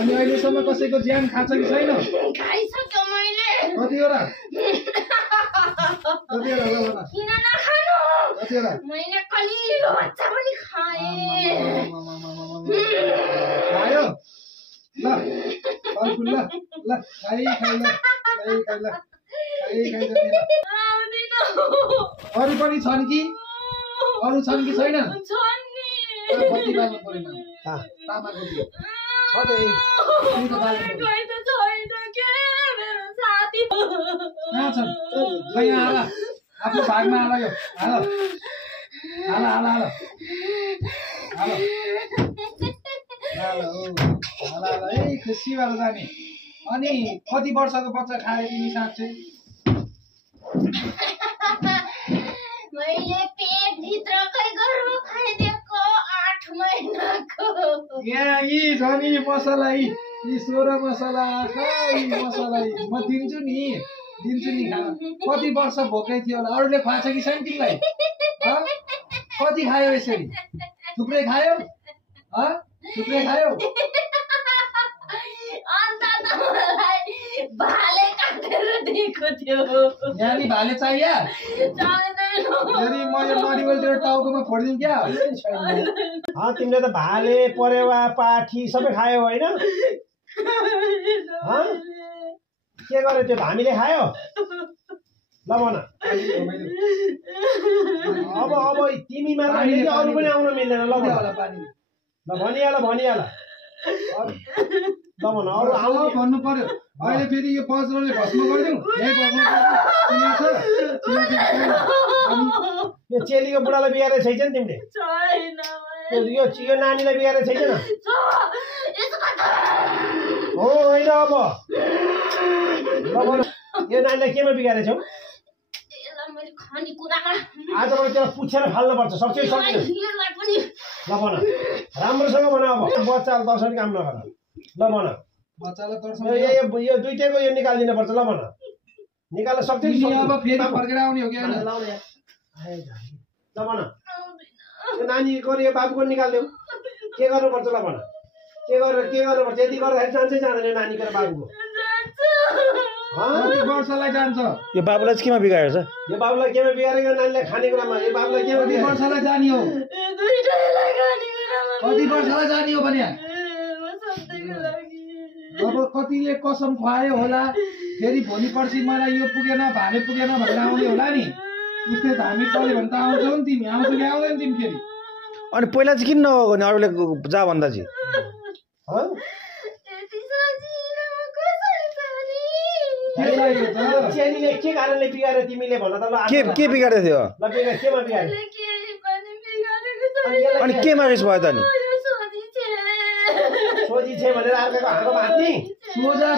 अनि अहिलेसम्म कसैको ज्यान खान्छ कि छैन? खाइसक्यो मैले। कतिवटा? किन नखानु? कतिवटा? मैले कलिलो बच्चा पनि खाएँ। खायो? ल फलफुल ल ल खाइ ल अरू पनि छन् कि? अरू छन् कि छैन? कति बाल्नु परेन? तामाको दियो छ त कहाँ छन्? यहाँ हाल आफ्नो भागमा हाल यो हाल हाल हाल हाल हाल हाल है खुसी भएर जाने। अनि कति वर्षको बच्चा खाए तिमी साँच्चै? मैले पेट भित्रकै गर्भ खाइदिएको 8 महिनाको। यहाँ यी छ नि मसला यी 16 मसला खाइ मसला म दिन्छु नि खा। कति वर्ष भोकै थियो होला? अरूले खुवाछ कि छैन तिमीलाई? कति खायो यसरी? थुप्रै खायो? थुप्रै खायो? भाले काटेर दिएको थियो। यहाँ भाले चाहियो? यदि म यो नरिवल तेरो टाउकोमा फोडिदिउँ क्या? तिमीले त भाले परेवा पाठी सबै खायो होइन? के गर्यो त्यो हामीले खायो? ल भन अब तिमी मात्र अरू पनि आउन मिल्दैन। ल भनिहाल ल भन अरू आउनु भन्नु पर्यो। अहिले फेरि यो वज्रले भस्म गरिदिउँ। यो चेलीको बुढालाई बिगारेर छैछ नि तिमीले? यो नानीलाई बिगारेर छैन हो होइन? अब यो नानीलाई केमा बिगारेछौ? आजबाट त्यसलाई पुछेर फाल्नुपर्छ। सक्छौ सक्दैन? ल भन राम्रोसँग भन। अब बच्चा दर्शन काम नगर। ल भन यो दुईटैको यो निकालिदिनु पर्छ। ल भन निकाल्न सक्छौ? अब फेरि फर्केर आउने हो कि? ल भन यो नानीको यो बाबुको निकालिदेऊ। के गर्नुपर्छ? ल भन के गर्नुपर्छ? यदि गर्दाखेरि जान्छै जाँदैन यो नानीको र बाबुको? वर्षलाई जान्छ। यो बाबुलाई केमा बिगारेको छ? यो बाबुलाई केमा बिगारेको? नानीलाई खानेकुरामा यो बाबुलाई केमा? कति वर्षलाई जाने हो? कति वर्षलाई जाने हो भने? अब कतिले कसम खुवायो होला फेरि भोलि पर्सि मलाई यो पुगेन भाले पुगेन भनेर आउने होला नि। उसले धामी पऱ्यो भने त आउँछौ नि तिमी। आउँछौ कि आउँदैन तिमी फेरि? अनि पहिला चाहिँ किन नगएको नि अरूले जा भन्दा चाहिँ? चेलीले के कारणले बिगार्यो तिमीले भन त? ल के बिगारेको थियो? ल केमा बिगार्यो? अनि केमा रिस भयो त? नि सोझी छ भनेर अर्काको हातमा हान्ने?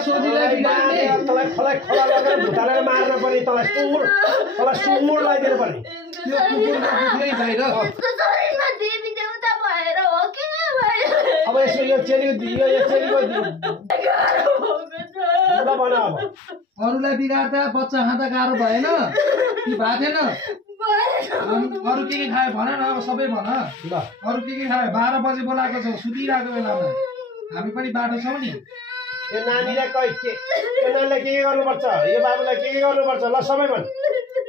सोझीलाई बिगार्ने? तँलाई खोला लगेर भुतालेर मार्न पर्ने। तँलाई सुँगुर लगाइदिनु पर्ने। अब यसो यो चेलीको ल भन अब अरूलाई बिगार्दा बच्चा खाँदा गाह्रो भएन कि भएको थिएन? अरू के खायो भन न? अब सबै भन। ल अरू के खायो? 12 बजे बोलाएको छौ सुतिरहेको बेलामा। हामी पनि बाटो छौँ नि। यो नानीलाई यो नानीलाई के गर्नुपर्छ? यो बाबुलाई के गर्नुपर्छ? ल सबै भन।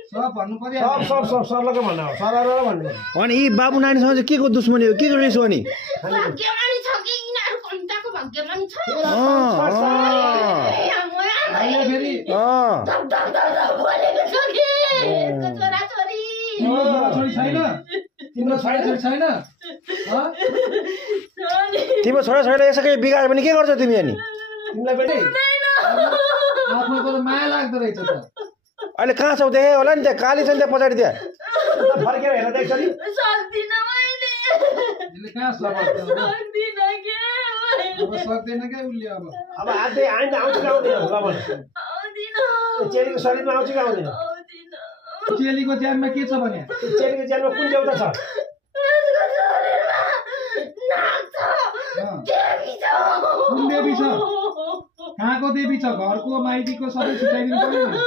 सब भन्नु पर्यो। सब सरलको भन्न हो। सरल भन्नु। अनि यी बाबु नानीसँग चाहिँ के को दुश्मनी हो? के को रिस हो नि? तिम्रो छोराछोरी छैन? तिम्रो छोराछोरीले यसै बिगाऱ्यो भने के गर्छौ तिमी? अनि तिमीलाई पनि आफ्नोको त माया लाग्दो रहेछ त। अहिले कहाँ छौ? देखे होला नि त्यहाँ काली छ नि त्यहाँ पछाडि त्यहाँ। फर्केर हेर देख्छ नि? सक्दैन क्या उसले। अब आउँदै आउँछ कि आउँदैन? ल भन चेलीको शरीरमा आउँछ कि आउँदैन? चेलीको ज्यानमा के छ भने? चेलीको ज्यानमा कुन देउता छ? कुन देवी छ? कहाँको देवी छ? घरको माइतीको सबै छुट्याइदिनु पर्यो नि।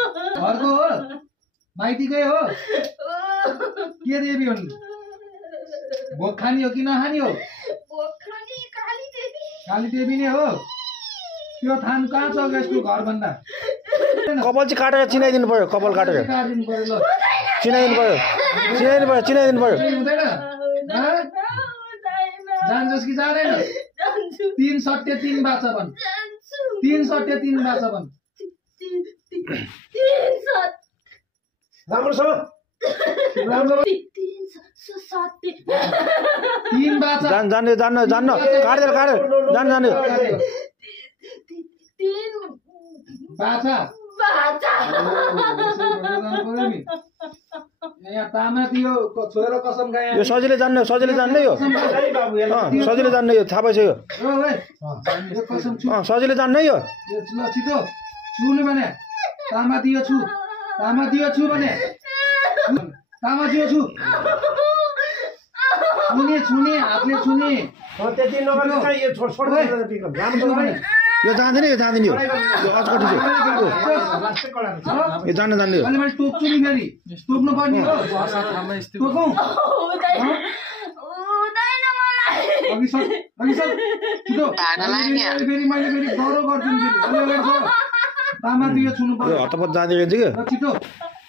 घरको हो माइतीकै हो? के देवी हो? भोग खानी हो कि नखानी हो? काली देवी नै हो। त्यो थान कहाँ छ यसको घर भन्दा कपाल चाहिँ काटेर चिनाइदिनु पर्यो कपाल काटेर काटिदिनु पर्यो ल चिनाइदिनु पर्यो हुँदैन जान्छस् कि जाँदैन 3 सट्टे 3 बाचा भन् 3 सट्टे 3 बाचा भन् राम्रोसँग 3 बाचा जान्ने काटेर जान्ने बाचा यहाँ तामा दियो छोएर कसम खाए यो सजिलै जान्ने यो सजिलै जान्ने यो थाहा पाइसक्यो कसम छु सजिलै जान्ने यो ल छिटो छुनु भने तामा दियो छु भने तामा दियो छु छुने हातले छुने त्यति नगर्नु चाहिँ यो छोड विक्रम राम्रोसँग भने यो जान्दैन यो अजकटी यो जान्ने यो अहिले मैले टोक्छु नि फेरि टोक्नु पर्ने हो टोकौँ अघि सर छिटो फेरि मैले गरौँ गरिदिनु फेरि तामा दियो छुनु पर्यो हतपत जाँदै क्या छिटो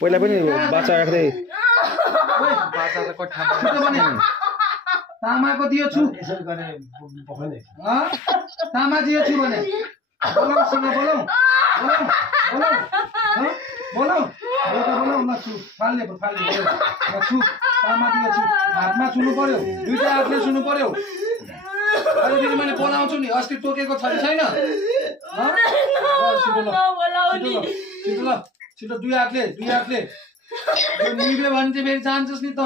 पहिला पनि बाचा राख्दै छिटो भने तामाको दियो छु तामा दियो छु भने बोलाउसँग बोलाउ न छु फाल्ने छु तामा दियो छु हातमा छुनु पर्यो दुईटा हातले छुनु पर्यो अहिले फेरि मैले बोलाउँछु नि अस्ति टोकेको छ कि छैन छिटो दुई हातले निभ्यो भने चाहिँ फेरि जान्छस् नि त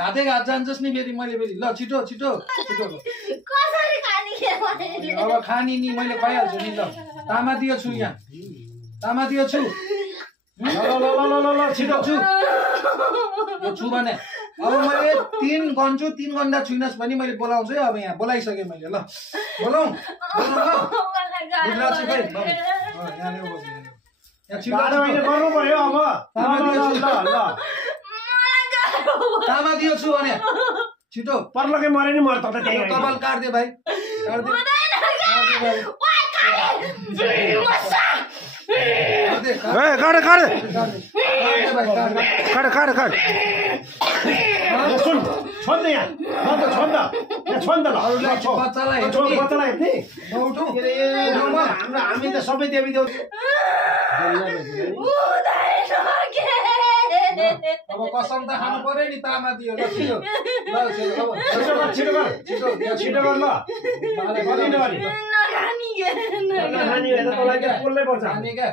हातै हात जान्छस् नि फेरि मैले फेरि ल छिटो अब खानी नि मैले खुवाइहाल्छु नि ल तामा दियो छु यहाँ तामा दियो छु ल छिटो छु यो छु भने अब मैले 3 गन्छु 3 गन्दा छुइनस् भने मैले बोलाउँछु है अब यहाँ बोलाइसकेँ मैले ल बोलाउँ गर्नु पर्यो अब तामा दियो छु भने छिटो पर्लकै मरे नि मर त त्यही कपाल काट्दे भाइ काट सुन छोड् यहाँ छोड् ल बच्चालाई हामी त सबै देवी देउ अब कसम त खानु पर्यो नि तामा दियो ल छिटो छिटो गर ल बोल्नै पर्छ हामी क्या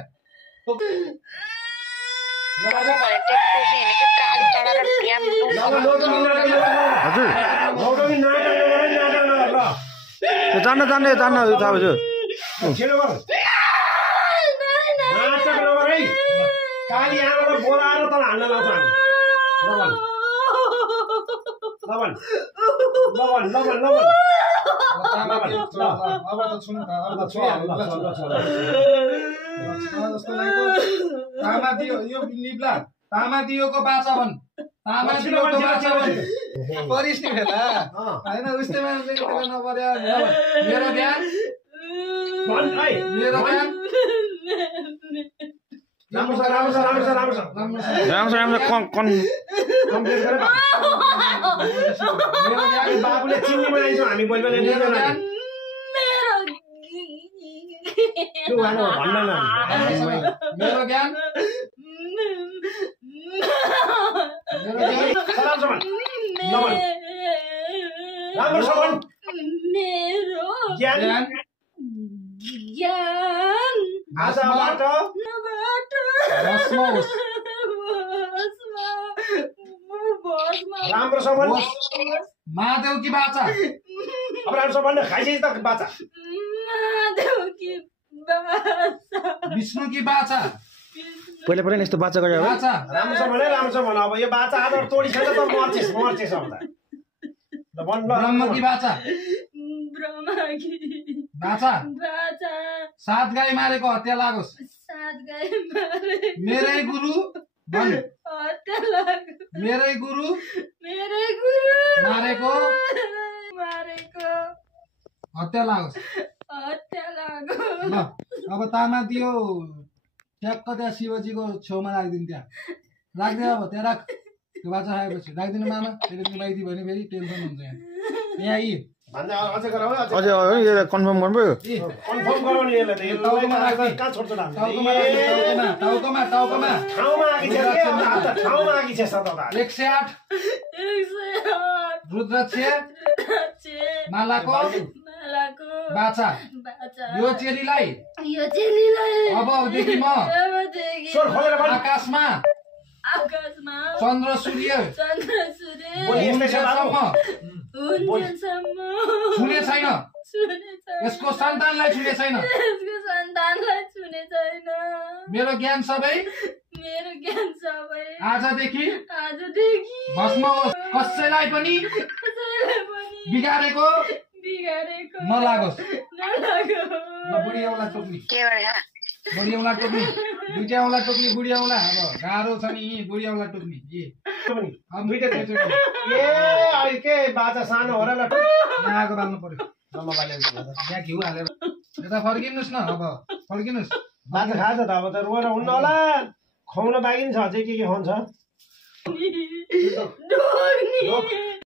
जान्न थाहा भयो नाटक नगर है काली आमालाई बोलाएर तल हान्न लाउँछ हामी अब त छुनु तामा दियो यो निब्ला तामा दियोको बाचा भन् परिस् नि फेला होइन उस्तैमा नपर्यो मेरो ध्यान बाबुले चिन्ने बनाइन्छ हामी बोल्ने मेरो ज्ञान आजबाट राम्रोसँग महादेव की बाचा अब राम्रोसँग भन्ने खाइसकेपछि त बाचा विष्णु की बाचा पहिला यस्तो बाचा गरे बाचा राम्रोसँग भन अब यो बाचा आधार तोडिसक्यो त मर्छेस अब त ब्रह्म की बाचा बाचा 7 गाई मारेको हत्या लागोस् मेरै गुरु मारेको हत्या लागोस् ल अब तामा दियो ठ्याक्क त्यहाँ शिवजीको छेउमा राखिदिनु त्यहाँ राख्दैन अब त्यहाँ राख त्यो बाछा खाएपछि राखिदिनु मामा फेरि नुहाइदियो भने फेरि टेन्सन हुन्छ यहाँ यी भन्दा अझै गरौँ है अझै यसलाई कन्फर्म गर्नु पऱ्यो कन्फर्म गरौँ नि यसलाई त यो टाउकोमा राख्दै कहाँ छोड्छ त टाउकोमा ठाउँमा आगी छ के ठाउँमा आगी छ सदा 108 रुद्राक्ष मालाको बाछा यो चेलीलाई अबदेखि म स्वर खोलेर भन आकाशमा चन्द्र सूर्य बोली यस्तै छ बाबु छुने छैन यसको सन्तानलाई छुने छैन मेरो ज्ञान सबै आजदेखि भस्म होस् कसैलाई पनि बिगारेको नलागोस् ल बुढी औँला टोक्नी बुढी औँला टोक्नी दुईटा औँला टोक्नी बुढी औँला अब गाह्रो छ नि बुढी औँला टोक्नी अब दुईटा ए अहिले के बाजा सानो हो र ल यहाँ आगो बाल्नु पर्यो मोबाइल यहाँ घिउ हालेर यता फर्किनुहोस् न अब फर्किनुहोस् बाजा खान्छ त अब त रोएर हुन्न होला खुवाउन बाँकी छ अझै के खुवाउँछ